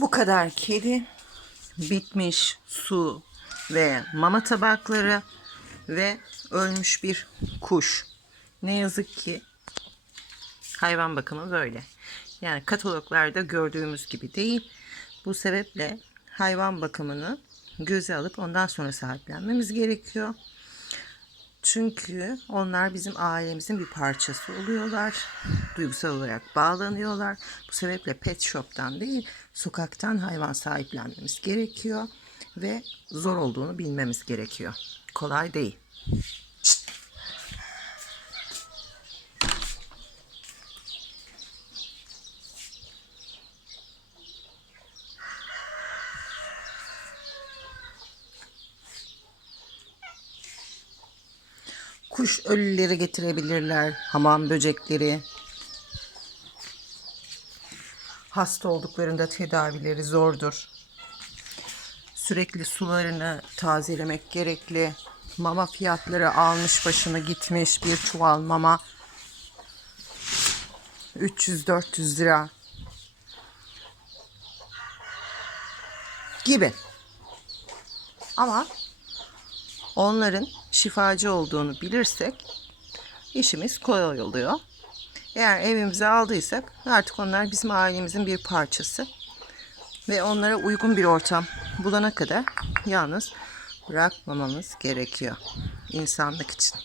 Bu kadar kedi, bitmiş su ve mama tabakları ve ölmüş bir kuş. Ne yazık ki hayvan bakımı böyle. Yani kataloglarda gördüğümüz gibi değil. Bu sebeple hayvan bakımını göze alıp ondan sonra sahiplenmemiz gerekiyor. Çünkü onlar bizim ailemizin bir parçası oluyorlar. Duygusal olarak bağlanıyorlar. Bu sebeple pet shop'tan değil, sokaktan hayvan sahiplenmemiz gerekiyor ve zor olduğunu bilmemiz gerekiyor. Kolay değil. Kuş ölüleri getirebilirler, hamam böcekleri. Hasta olduklarında tedavileri zordur. Sürekli sularını tazelemek gerekli. Mama fiyatları almış başını gitmiş bir çuval mama 300-400 lira gibi. Ama onların şifacı olduğunu bilirsek işimiz kolay oluyor. Eğer evimize aldıysak artık onlar bizim ailemizin bir parçası. Ve onlara uygun bir ortam bulana kadar yalnız bırakmamamız gerekiyor insanlık için.